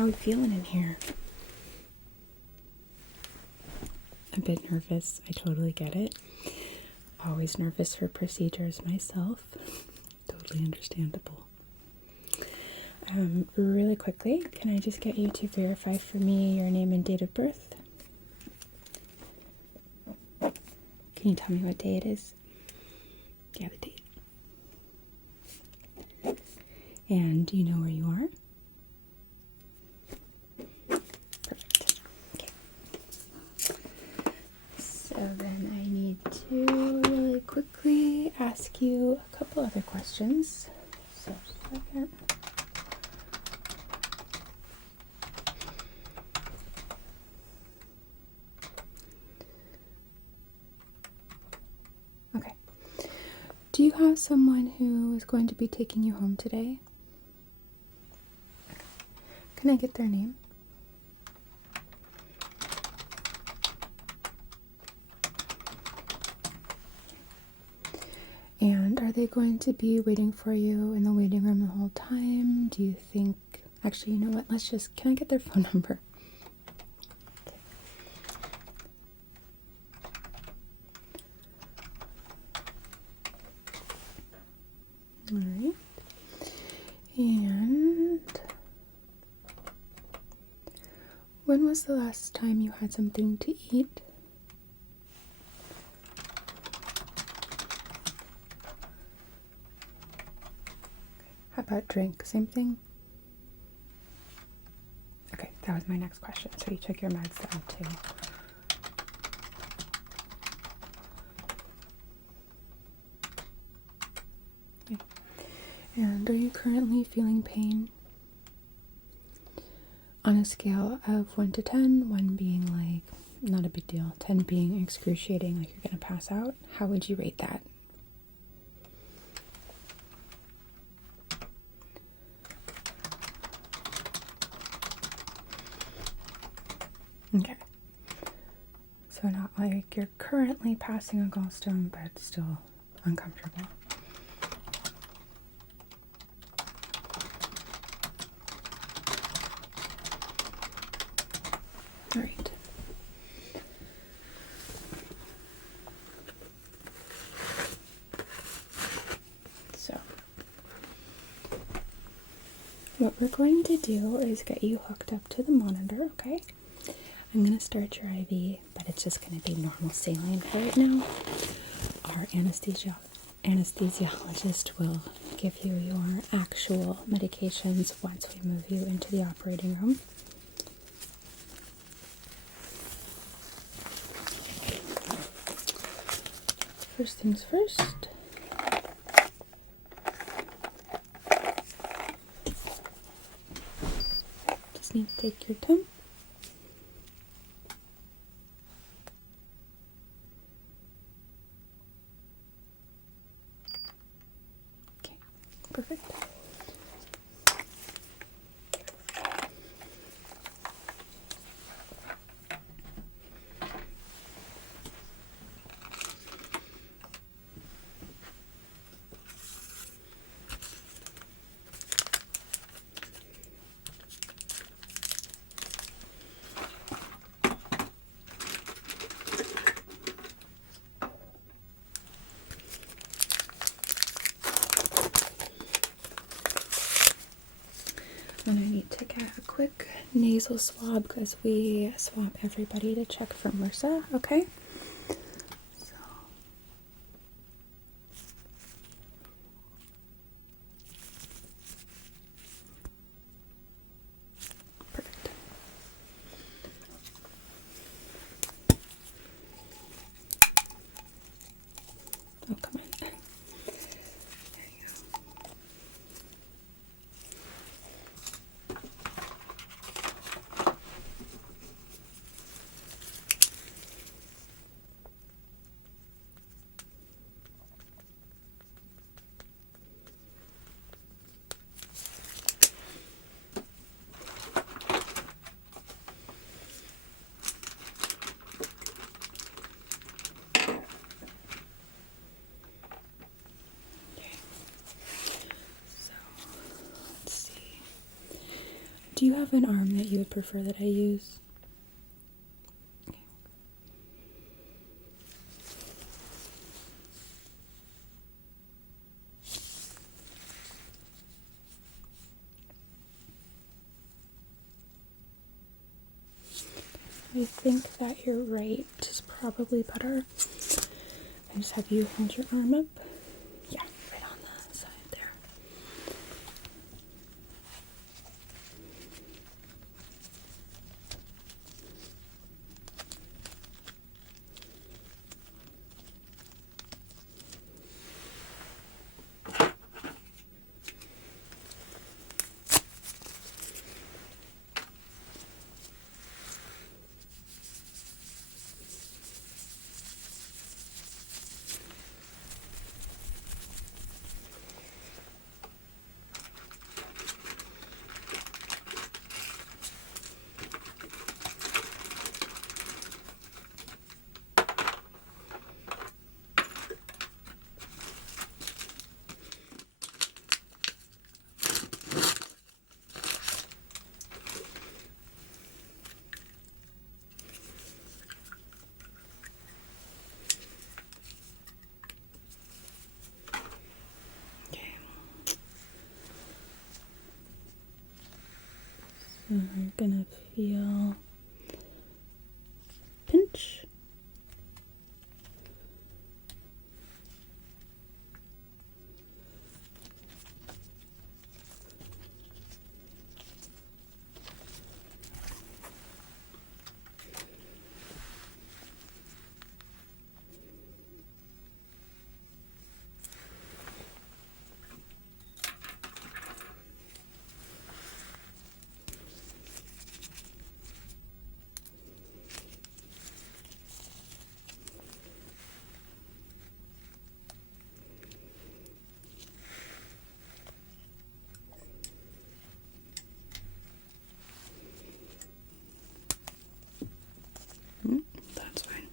How are you feeling in here? A bit nervous. I totally get it. Always nervous for procedures myself. Totally understandable. Really quickly, can I just get you to verify for me your name and date of birth? Can you tell me what day it is? Yeah, the date. And do you know where you are? Perfect. Okay. So then I need to really quickly ask you a couple other questions. So just a second. Okay. Do you have someone who is going to be taking you home today? Can I get their name? And are they going to be waiting for you in the waiting room the whole time? Do you think... Actually, you know what? Can I get their phone number? Okay. Alright. And when was the last time you had something to eat? How about drink? Same thing? Okay, that was my next question. So you took your meds then too. Okay. And are you currently feeling pain? On a scale of 1 to 10, 1 being like not a big deal, 10 being excruciating, like you're gonna pass out, how would you rate that? Okay. So not like you're currently passing a gallstone, but still uncomfortable. All right. So what we're going to do is get you hooked up to the monitor, okay? I'm going to start your IV, but it's just going to be normal saline for right now. Our anesthesiologist will give you your actual medications once we move you into the operating room. First things first. Just need to take your temp. Okay, perfect. And I need to get a quick nasal swab because we swab everybody to check for MRSA, okay? So. Perfect. Oh, come on. There you go. Do you have an arm that you would prefer that I use? Okay. I think that your right is probably better. I just have you hold your arm up. Yeah, right on the side there. So I'm gonna feel pinch. That's fine.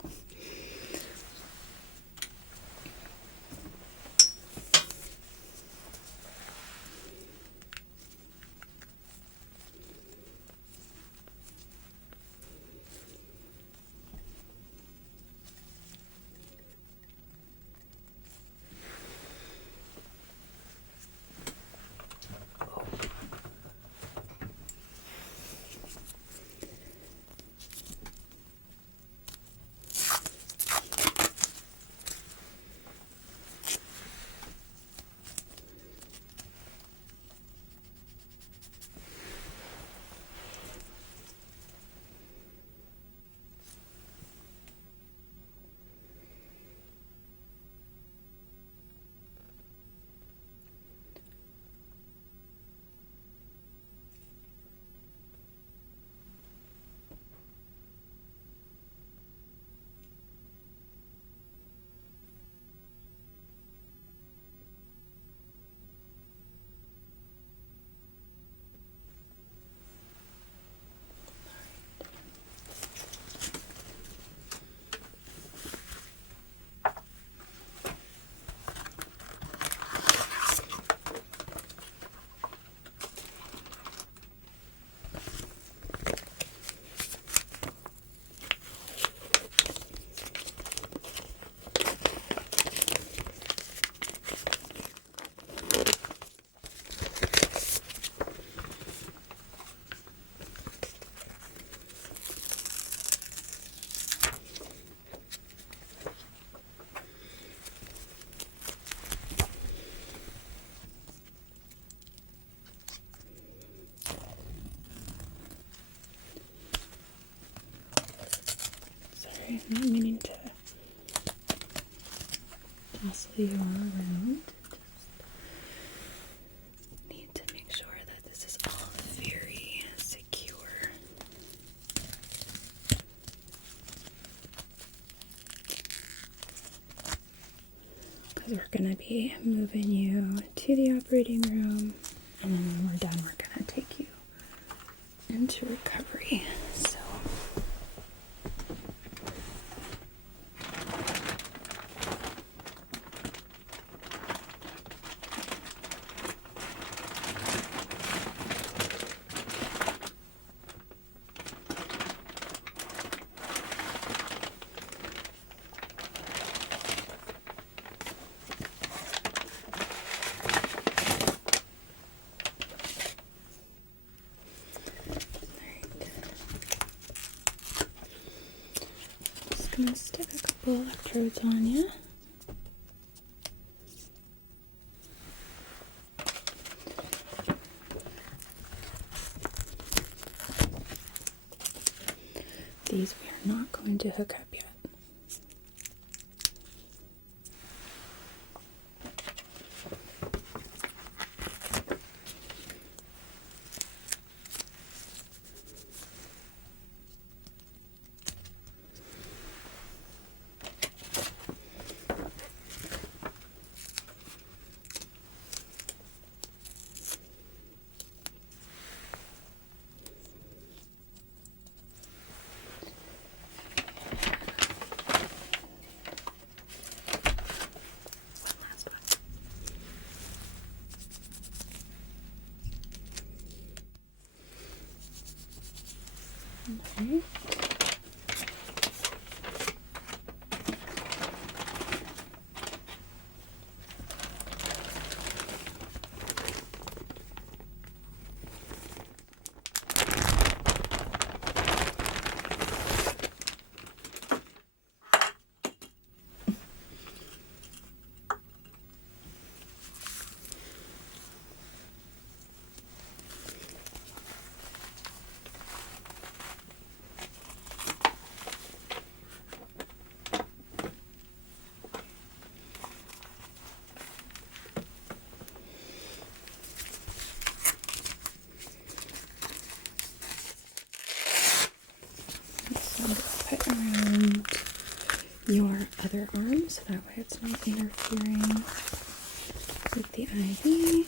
Sorry, I'm not meaning to jostle you around. Just need to make sure that this is all very secure. Because we're going to be moving you to the operating room, and then when we're done, we're going to take you into recovery. So gonna stick a couple electrodes on you. These we are not going to hook up yet. Okay. So I'm going to put around your other arm so that way it's not interfering with the IV.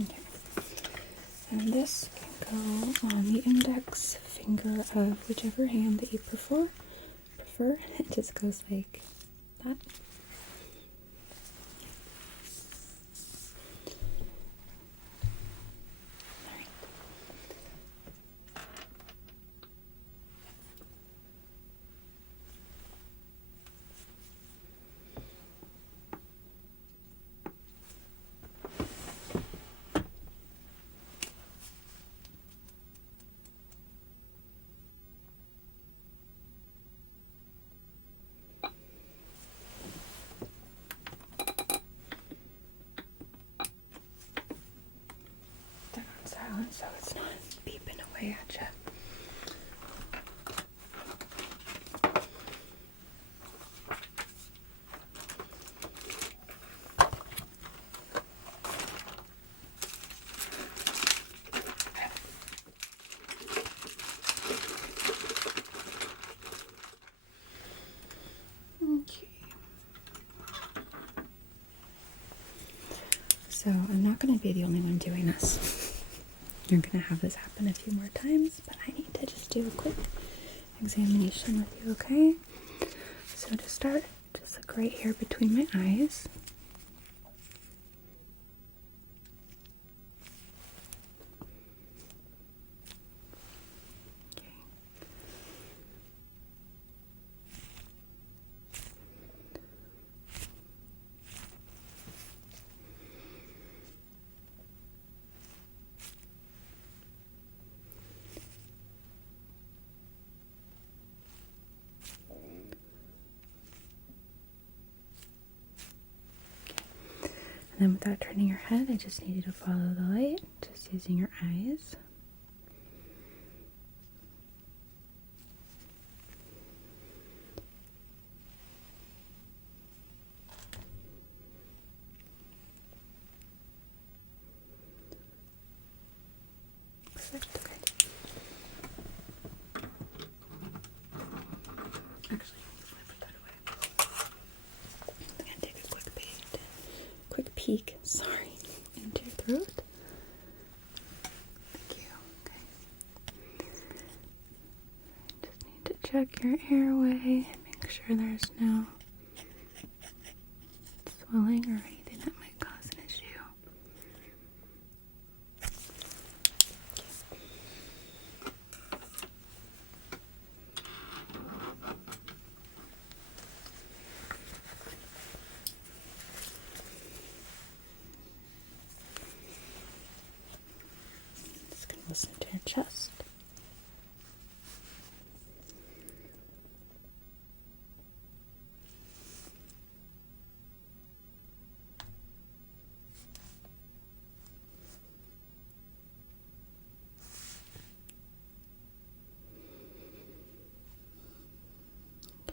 Okay. And this can go on the index finger of whichever hand that you prefer. It just goes like that. Alright. Turn on silent so it's not beeping away at you. Okay. So I'm not going to be the only one doing this. You're going to have this happen a few more times, but I need to just do a quick examination with you, okay? So to start, just look right here between my eyes. Okay. And then without turning your head, I just need you to follow the light, just using your eyes. Perfect, okay. peek, sorry, into your throat. Thank you. Okay. Just need to check your airway, make sure there's no swelling or anything that might cause an issue. Just gonna listen to your chest.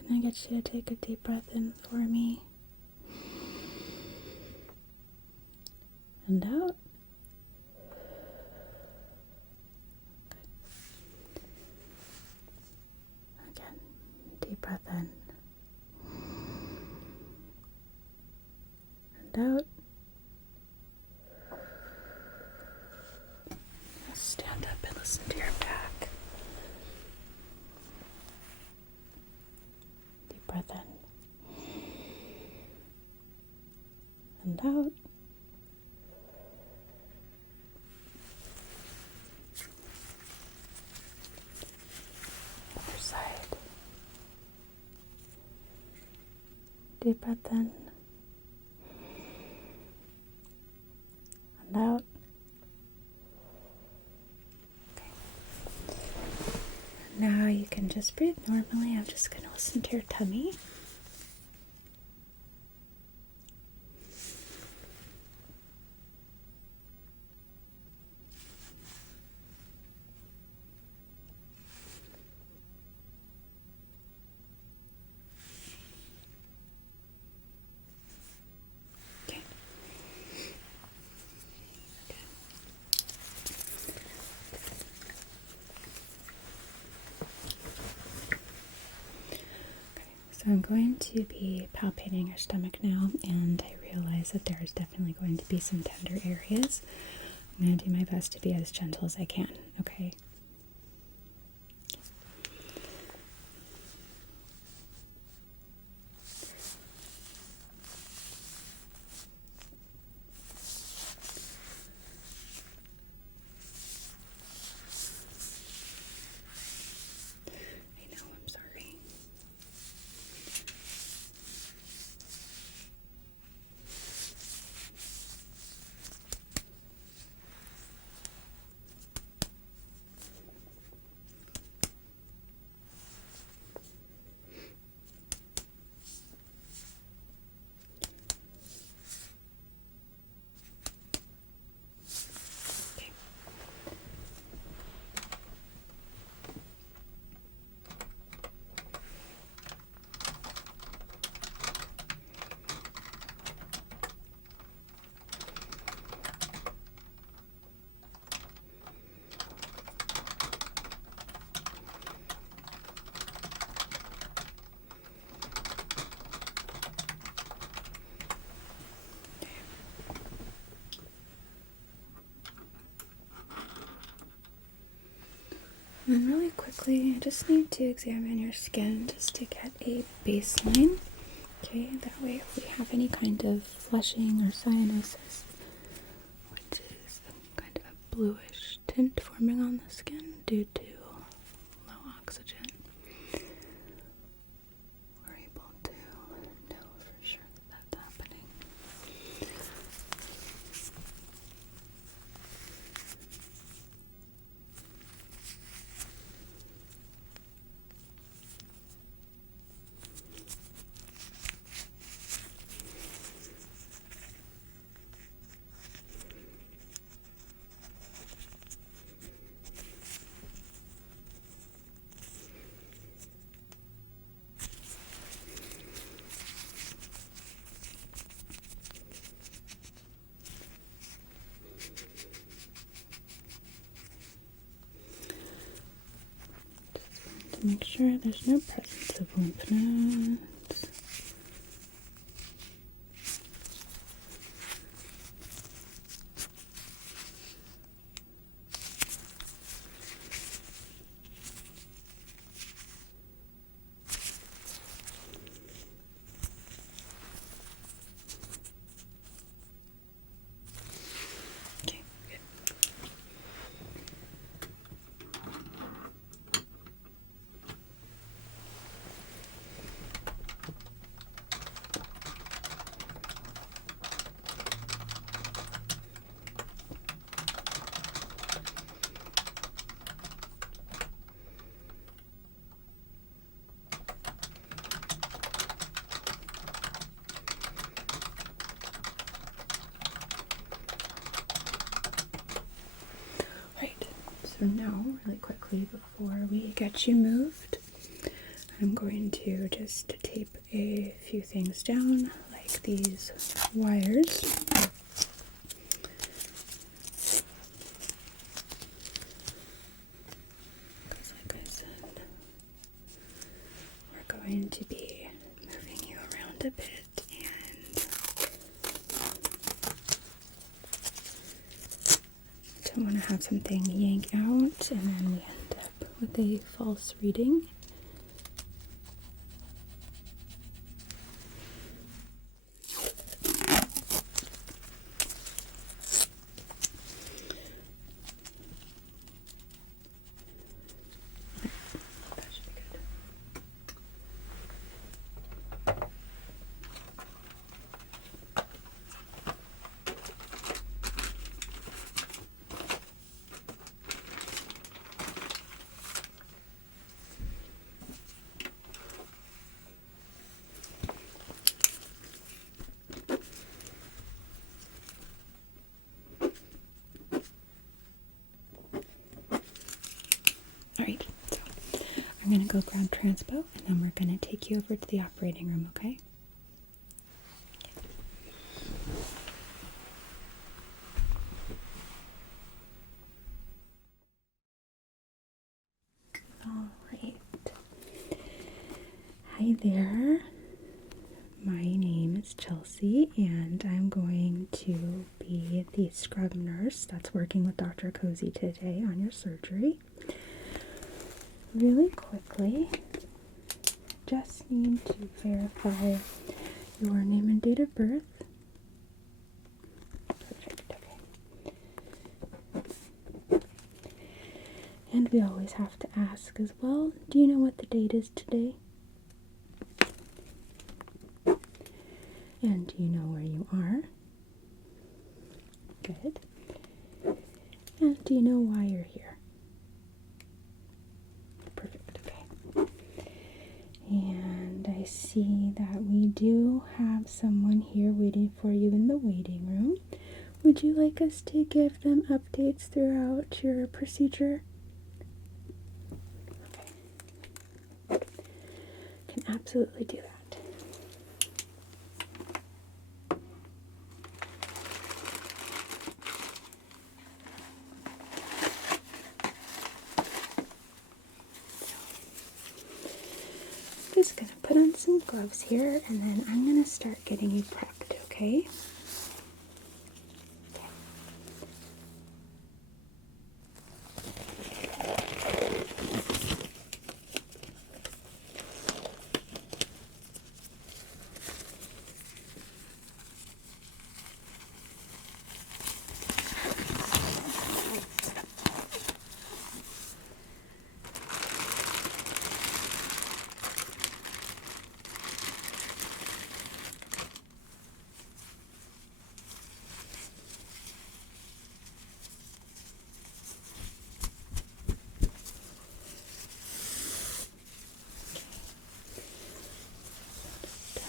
Can I get you to take a deep breath in for me? And out. Again, deep breath in. And out. Now stand up and listen to your back. Deep breath in. And out. Other side. Deep breath in. And out. Okay. Now you can just breathe normally. I'm just going to listen to your tummy. Okay. So I'm going to be palpating your stomach now, and I realize that there is definitely going to be some tender areas. I'm going to do my best to be as gentle as I can, okay? I know, I'm sorry. Okay. And then really quickly, I just need to examine your skin just to get a baseline. Okay, that way if we have any kind of flushing or cyanosis, which is kind of a bluish tint forming on the skin due to low oxygen, we're able to know for sure that that's happening. To make sure there's no presence of lymph nodes. So now, really quickly before we get you moved, I'm going to just tape a few things down, like these wires. Because like I said, we're going to be moving you around a bit, and don't want to have something yank out and then we end up with a false reading. That should be good. Alright, so I'm going to go grab Transpo and then we're going to take you over to the operating room, okay? Alright. Hi there. My name is Chelsea and I'm going to be the scrub nurse that's working with Dr. Cozy today on your surgery. Really quickly, just need to verify your name and date of birth. Perfect, okay. And we always have to ask as well, do you know what the date is today? And do you know where you are? Good. And do you know why you're here? Perfect, okay. And I see that we do have someone here waiting for you in the waiting room. Would you like us to give them updates throughout your procedure? Okay. Can absolutely do that. Just gonna put on some gloves here and then I'm gonna start getting you prepped, okay?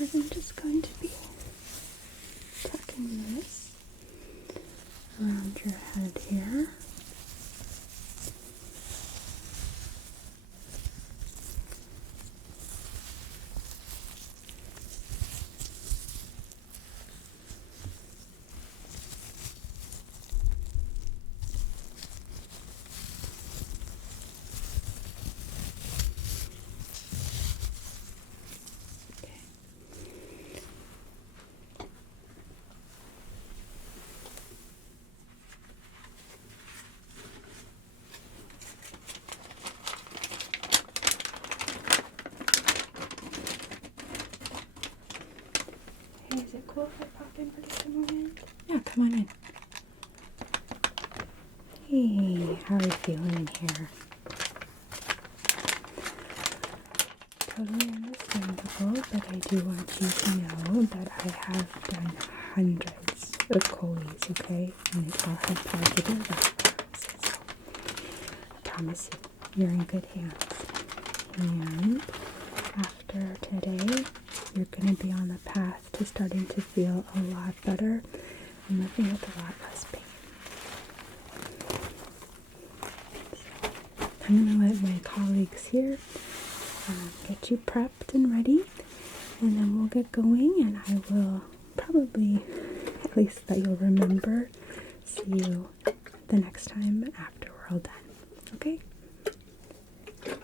I'm just going to be tucking this around your head here. Hey, is it cool if I pop in for just a moment? Yeah, come on in. Hey, how are you feeling in here? Totally understandable, but I do want you to know that I have done hundreds of choles, okay? And they all have positive outcomes. So I promise you, you're in good hands. And after today, you're going to be on the path to starting to feel a lot better and living with a lot less pain. So I'm going to let my colleagues here get you prepped and ready, and then we'll get going, and I will probably, at least that you'll remember, see you the next time after we're all done. Okay? Okay.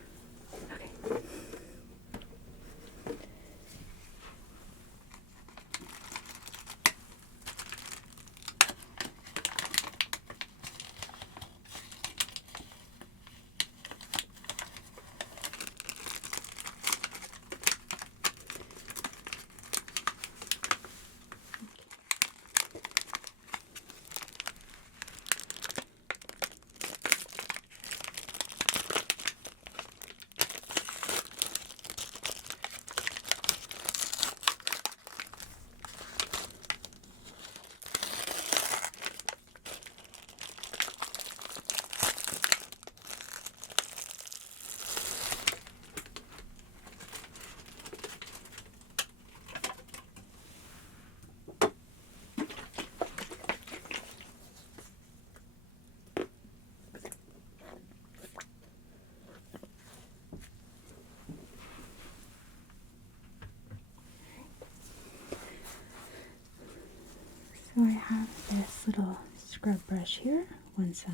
So I have this little scrub brush here. One side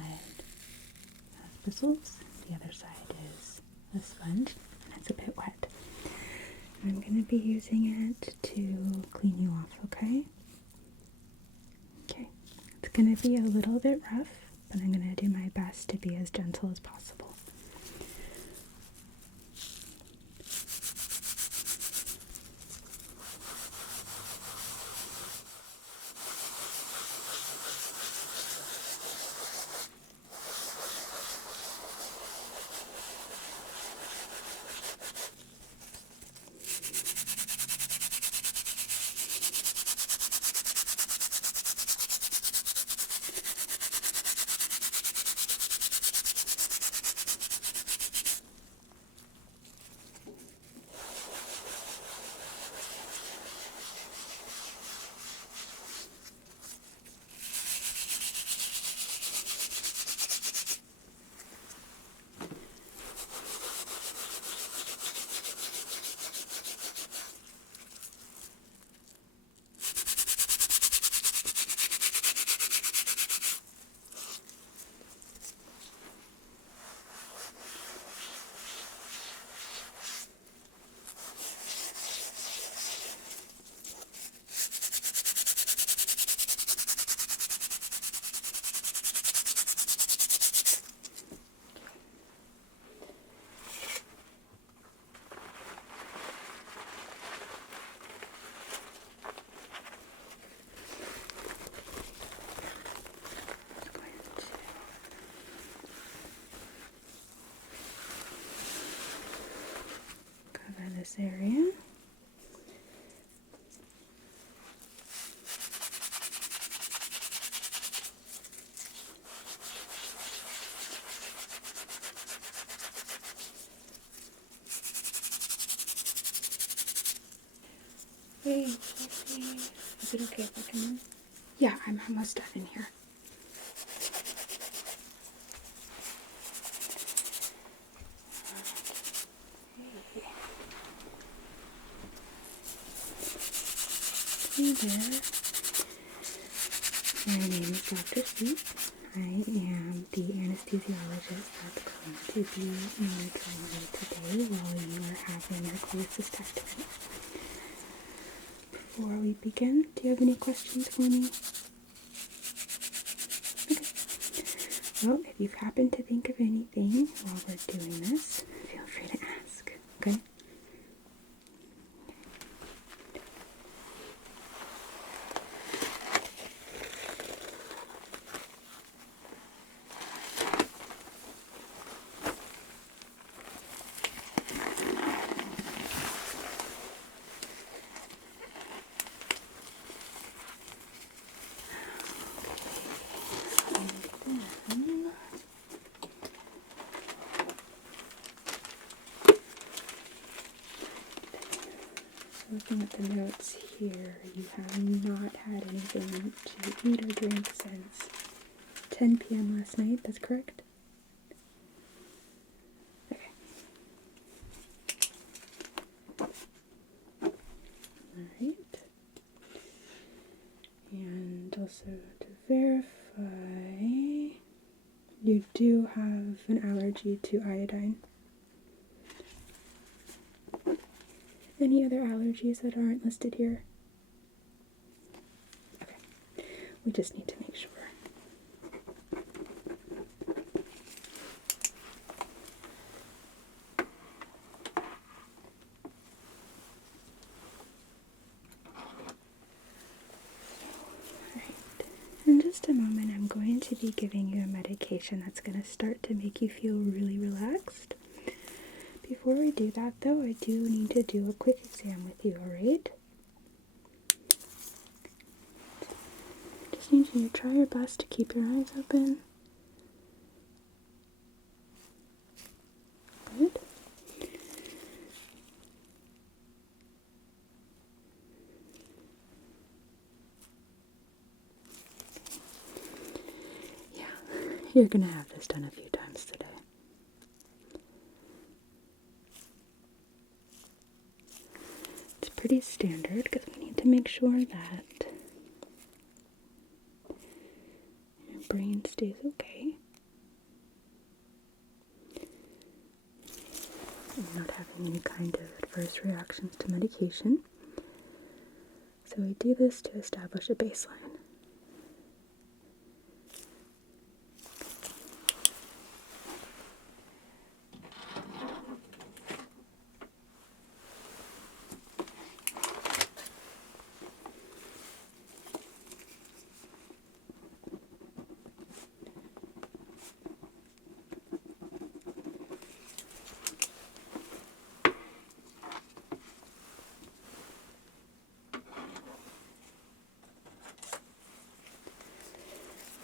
has bristles, the other side is a sponge, and it's a bit wet. And I'm going to be using it to clean you off, okay? Okay. It's going to be a little bit rough, but I'm going to do my best to be as gentle as possible. Cover this area. Hey, Jesse. Is it okay if I come in? Yeah, I'm almost done in here. Hey there. My name is Dr. Sleep. I am the anesthesiologist that's going to be monitoring you today while you are having your cholecystectomy. Before we begin, do you have any questions for me? Okay. Well, if you happen to think of anything while we're doing this, feel free to ask, okay? Looking at the notes here, you have not had anything to eat or drink since 10 p.m. last night, that's correct? also to verify, you do have an allergy to iodine. Any other allergies that aren't listed here? Okay, we just need to make sure. In just a moment, I'm going to be giving you a medication that's going to start to make you feel really relaxed. Before we do that, though, I do need to do a quick exam with you, alright? Just need you to try your best to keep your eyes open. Good. Yeah, you're going to have this done a few times today. It's pretty standard because we need to make sure that your brain stays okay. And not having any kind of adverse reactions to medication. So we do this to establish a baseline.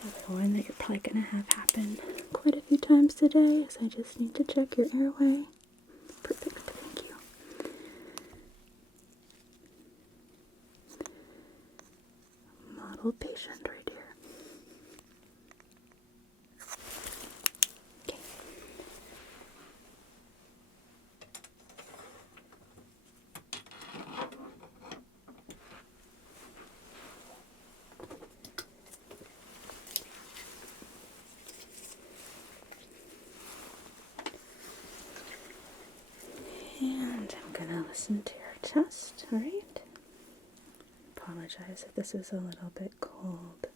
Another one that you're probably going to have happen quite a few times today is I just need to check your airway. Perfect, thank you. Model patient right here. Okay. And I'm gonna listen to your chest, alright? Apologize if this is a little bit cold.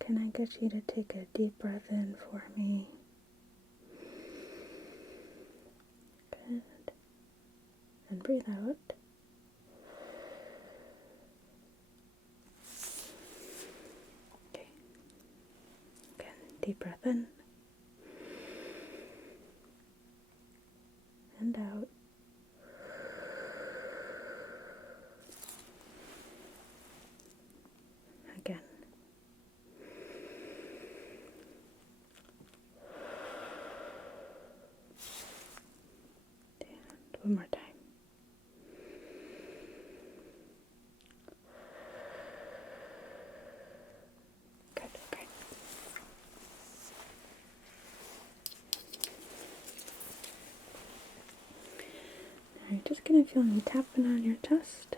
Can I get you to take a deep breath in for me? Good. And breathe out. Okay. Again, deep breath in. And out. Again. And one more time. Good, okay. Now you're just gonna feel me tapping on your chest.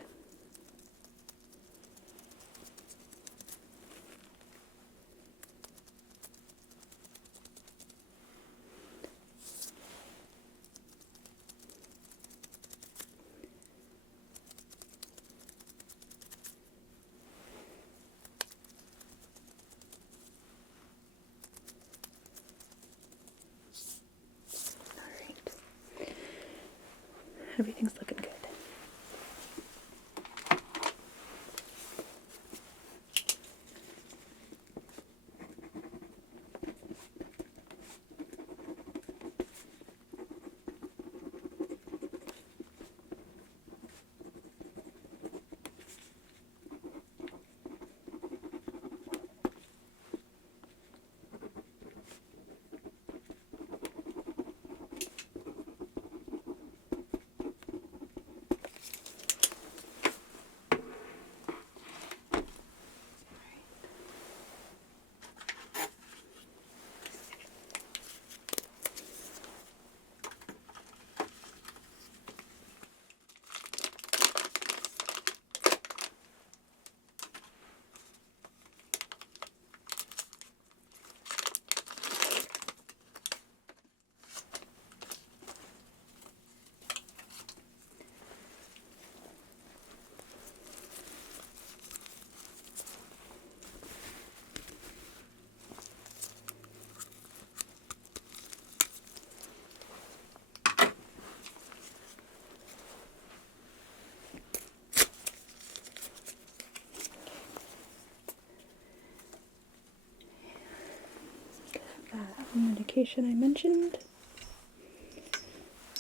Alright. Everything's looking good. medication I mentioned.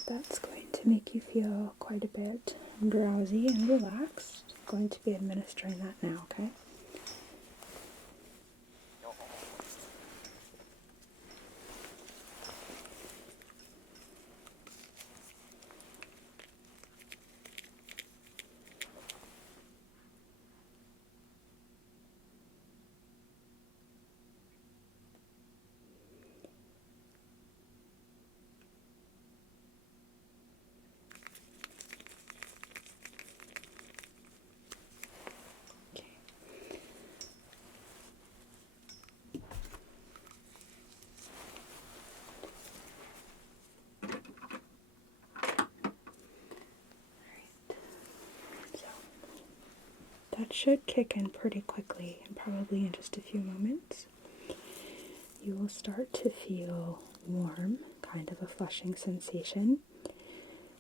That's going to make you feel quite a bit drowsy and relaxed. I'm going to be administering that now, okay? That should kick in pretty quickly, and probably in just a few moments. You will start to feel warm, kind of a flushing sensation.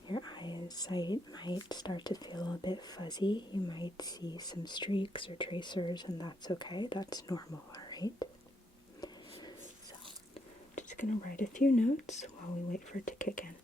Your eyesight might start to feel a bit fuzzy. You might see some streaks or tracers, and that's okay. That's normal, alright? So, I'm just going to write a few notes while we wait for it to kick in.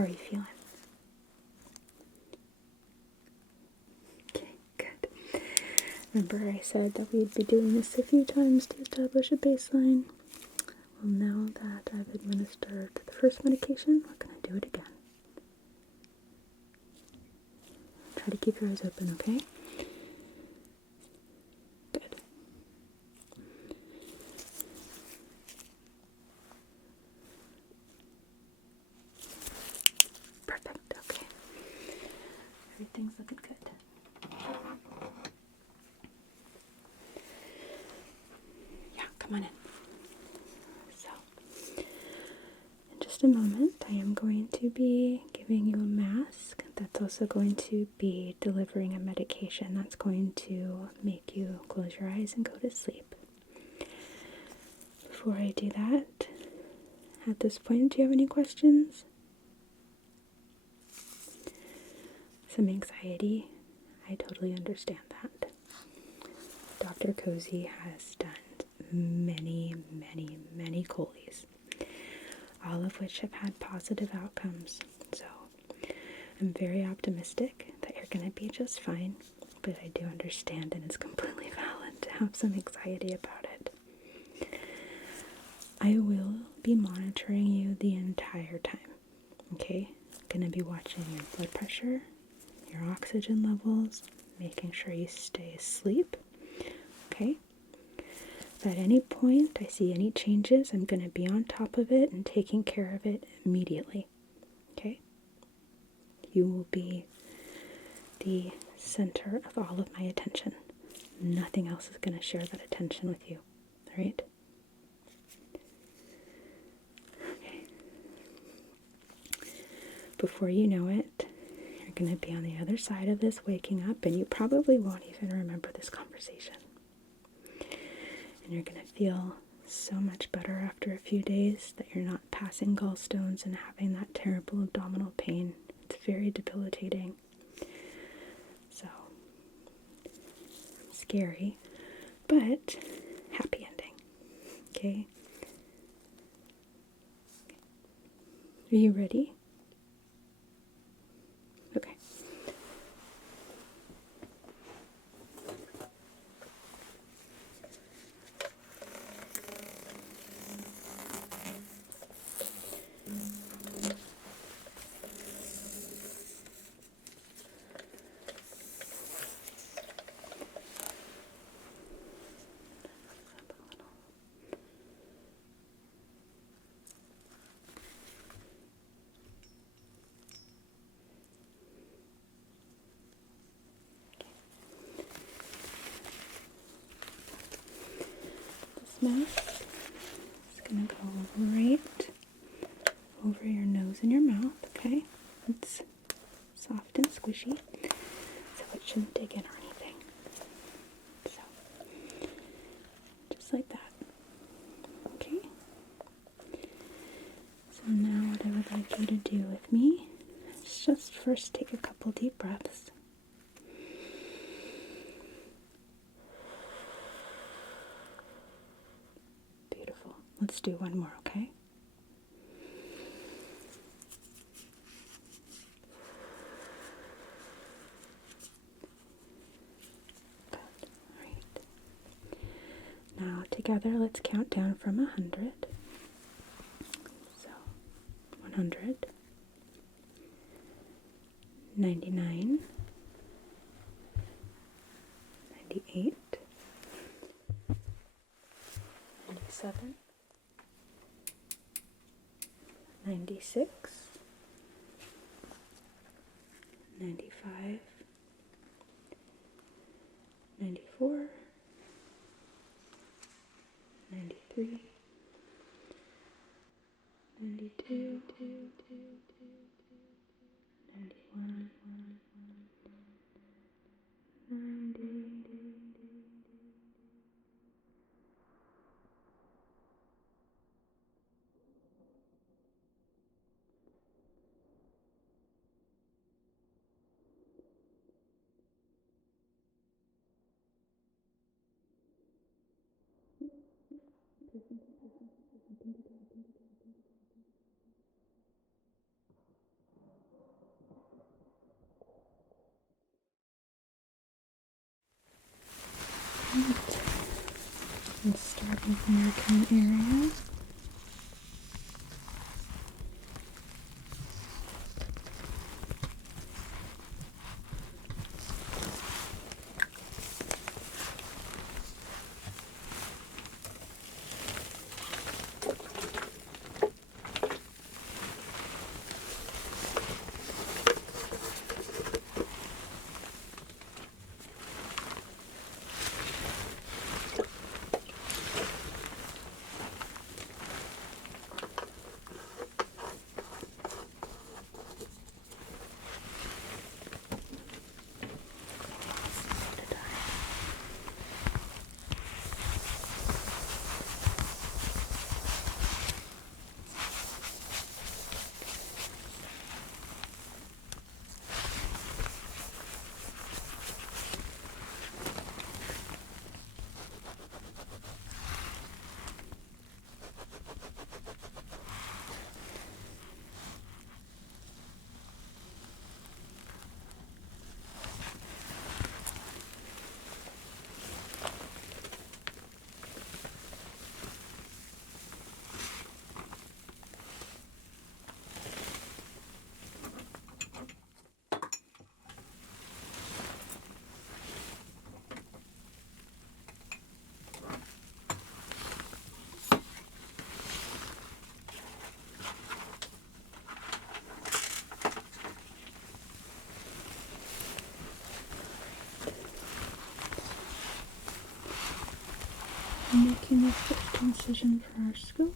How are you feeling? Okay, good. Remember I said that we'd be doing this a few times to establish a baseline? Well, now that I've administered the first medication, we're going to do it again. Try to keep your eyes open, okay? Good. Perfect, okay. Everything's looking good. Yeah, come on in. So, in just a moment, I am going to be giving you a mask that's also going to be delivering a medication that's going to make you close your eyes and go to sleep. Before I do that, at this point, do you have any questions? Some anxiety? I totally understand that. Dr. Cozy has done many, many, many colees, all of which have had positive outcomes. So I'm very optimistic that you're going to be just fine, but I do understand, and it's completely valid to have some anxiety about it. I will be monitoring you the entire time, okay? I'm going to be watching your blood pressure, your oxygen levels, making sure you stay asleep, okay? If at any point I see any changes, I'm going to be on top of it and taking care of it immediately, okay? You will be the center of all of my attention. Nothing else is going to share that attention with you, all right? Okay. Before you know it, you're going to be on the other side of this, waking up, and you probably won't even remember this conversation. And you're going to feel so much better after a few days that you're not passing gallstones and having that terrible abdominal pain. It's very debilitating. So, scary, but happy ending. Okay? Are you ready? Okay. This mask is going to go right over your nose and your mouth, okay? It's soft and squishy, so it shouldn't dig in or anything. So, just like that. Okay? So now what I would like you to do with me is just first take a couple deep breaths. Beautiful. Let's do one more, okay? Good. All right. Now together, let's count down from 100. So, 100, 99, 98, 97, 96, 95, 94, 93, 92, 91, 90. Native American area. Making the first incision for our scoop.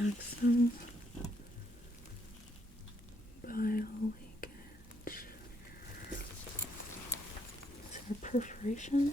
have some bile leakage. Is there perforation?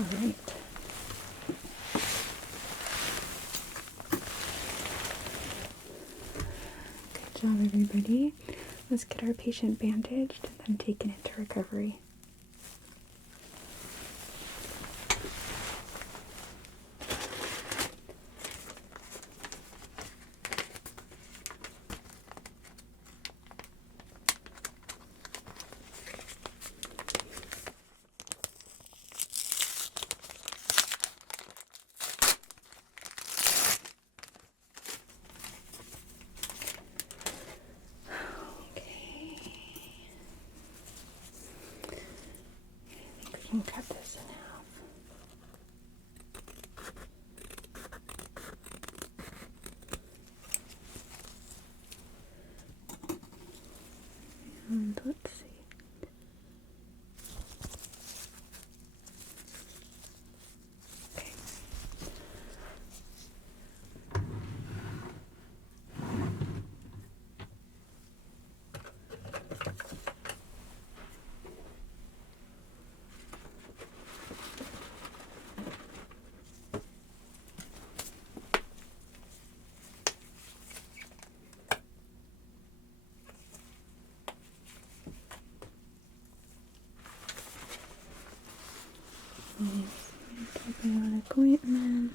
All right. Good job, everybody. Let's get our patient bandaged and then taken into recovery. We can cut this in half. And let's see. Okay. Antibiotic ointment.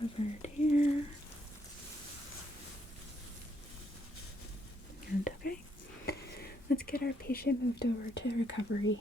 Covered here. And okay, let's get our patient moved over to recovery.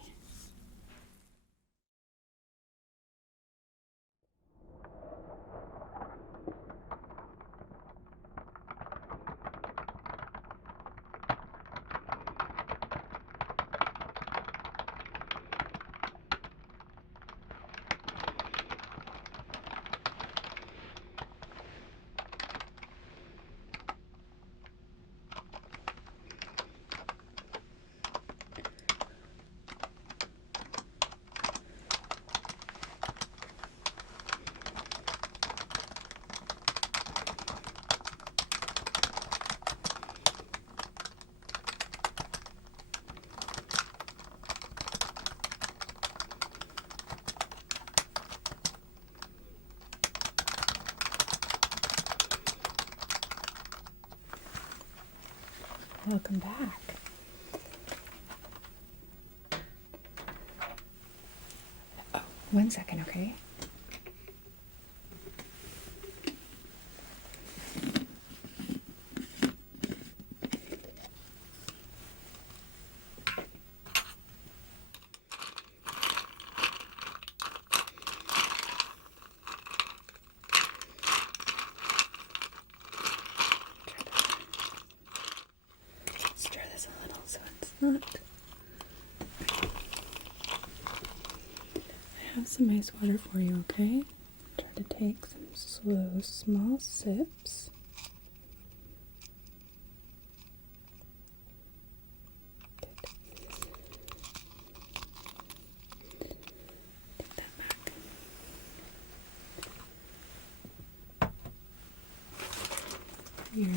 Welcome back. Oh, 1 second, okay? Stir this a little so it's not. I have some ice water for you, okay? Try to take some slow, small sips. Good. Take that back. Your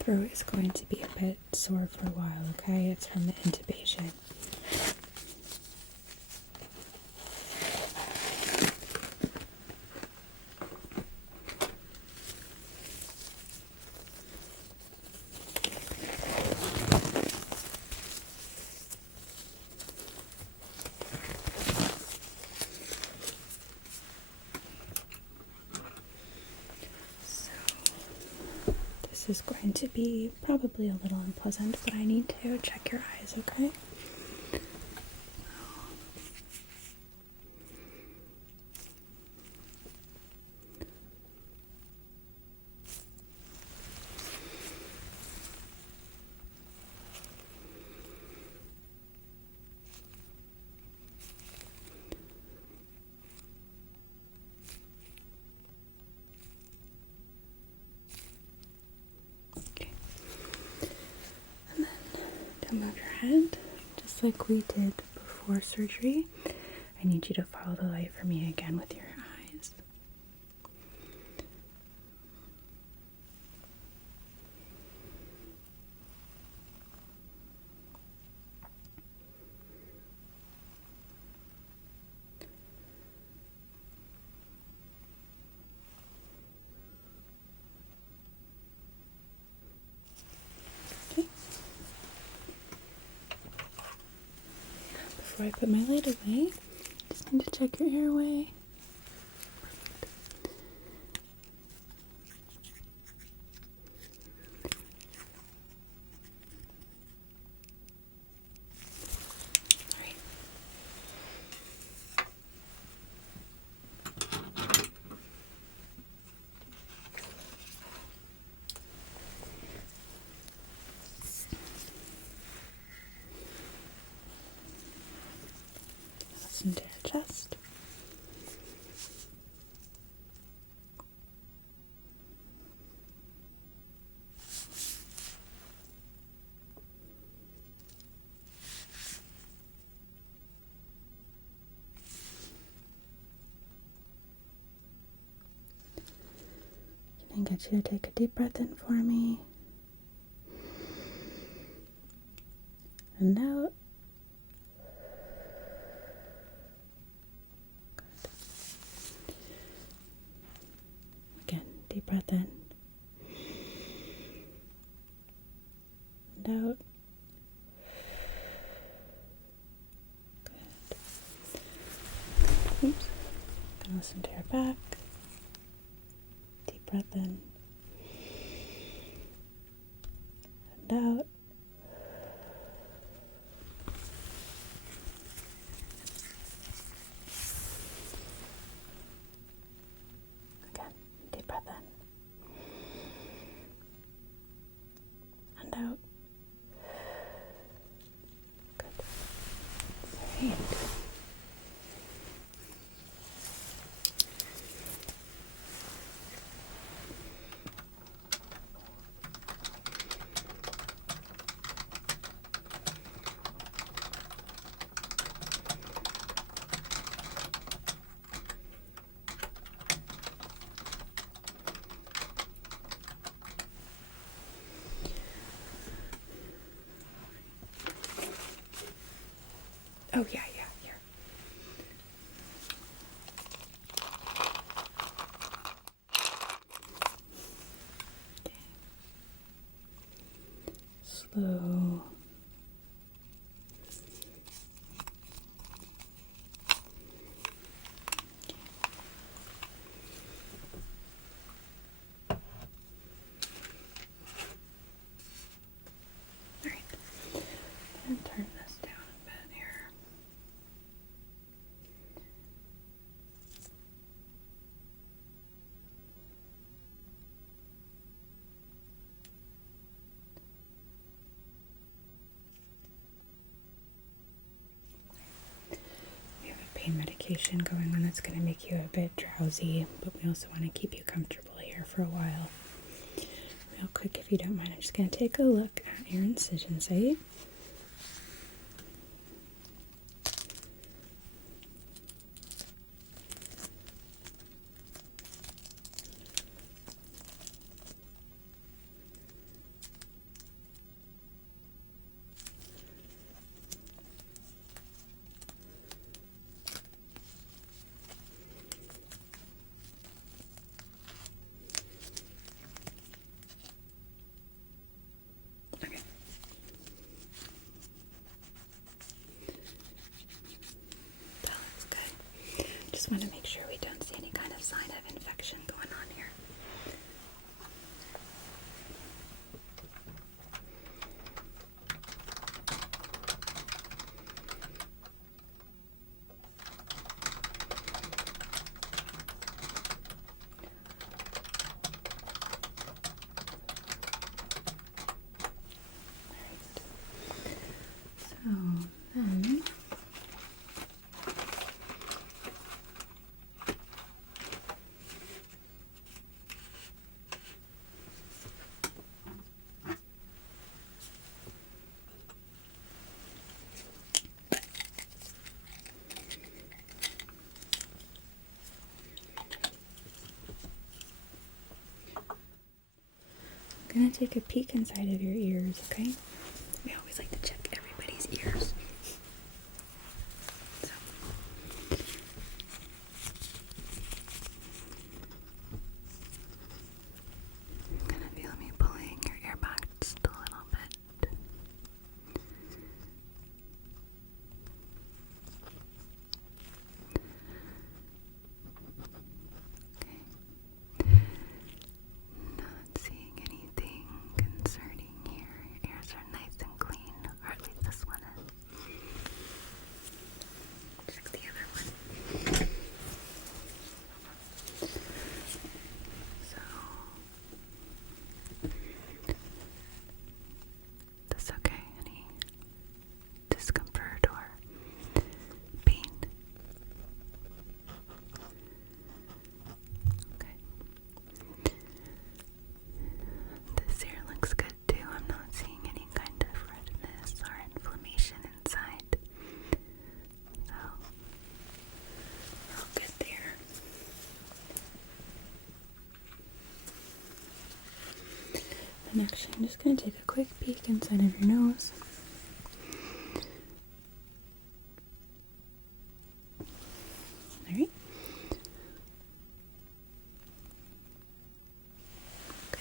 throat is going to be a bit sore for a while, okay? It's from the intubation. This is going to be probably a little unpleasant, but I need to check your eyes, okay? Okay. And then down above your head, just like we did before surgery, I need you to follow the light for me again with your eyes. Okay. Before I put my light away, just need to check your airway. Sorry. Listen to your chest. Can I get you to take a deep breath in for me? And out. Good. Again, deep breath in. And out. Good. Oops. Gonna listen to your back. Deep breath in. And out. Again, deep breath in. And out. Good. Great. Oh, yeah, here. slow. Alright, I'm gonna turn this down a bit here. We have a pain medication going on that's going to make you a bit drowsy, but we also want to keep you comfortable here for a while. Real quick, if you don't mind, I'm just going to take a look at your incision site. Okay. That looks good. Just want to make sure we don't see any kind of sign of infection going on here. So then I'm gonna take a peek inside of your ears, okay? We always like to check everybody's ears. So. I'm gonna feel me pulling your ear back just a little bit. Okay. Not seeing anything concerning here. Your ears are nice and clean, or at least this one is. Check the other one. So, this okay? Any discomfort or pain? Okay. This here looks good too. I'm not seeing any kind of redness or inflammation inside. So, we're all good there. And actually, I'm just going to take a quick peek inside of your nose. Alright. Good.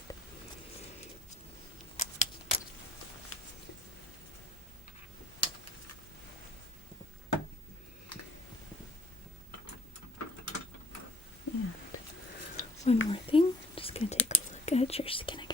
And one more thing, I'm just going to take a look at your skin again.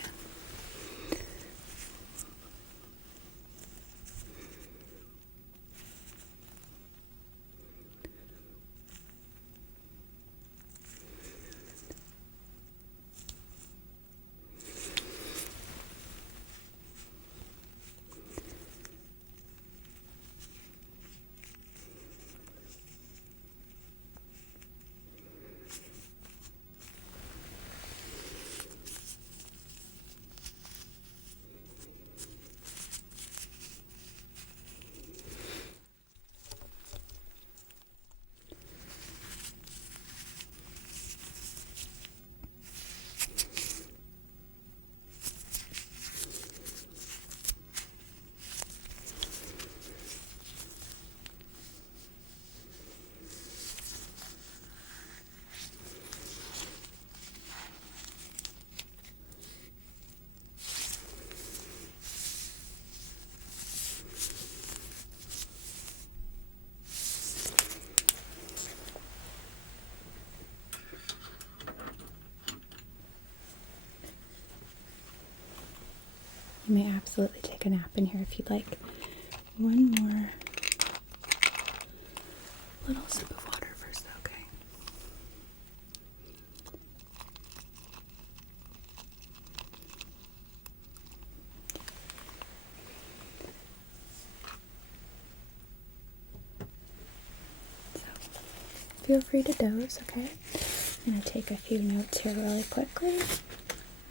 You may absolutely take a nap in here if you'd like. One more little sip of water first, okay? So, feel free to doze, okay? I'm going to take a few notes here really quickly,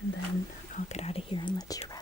and then I'll get out of here and let you rest.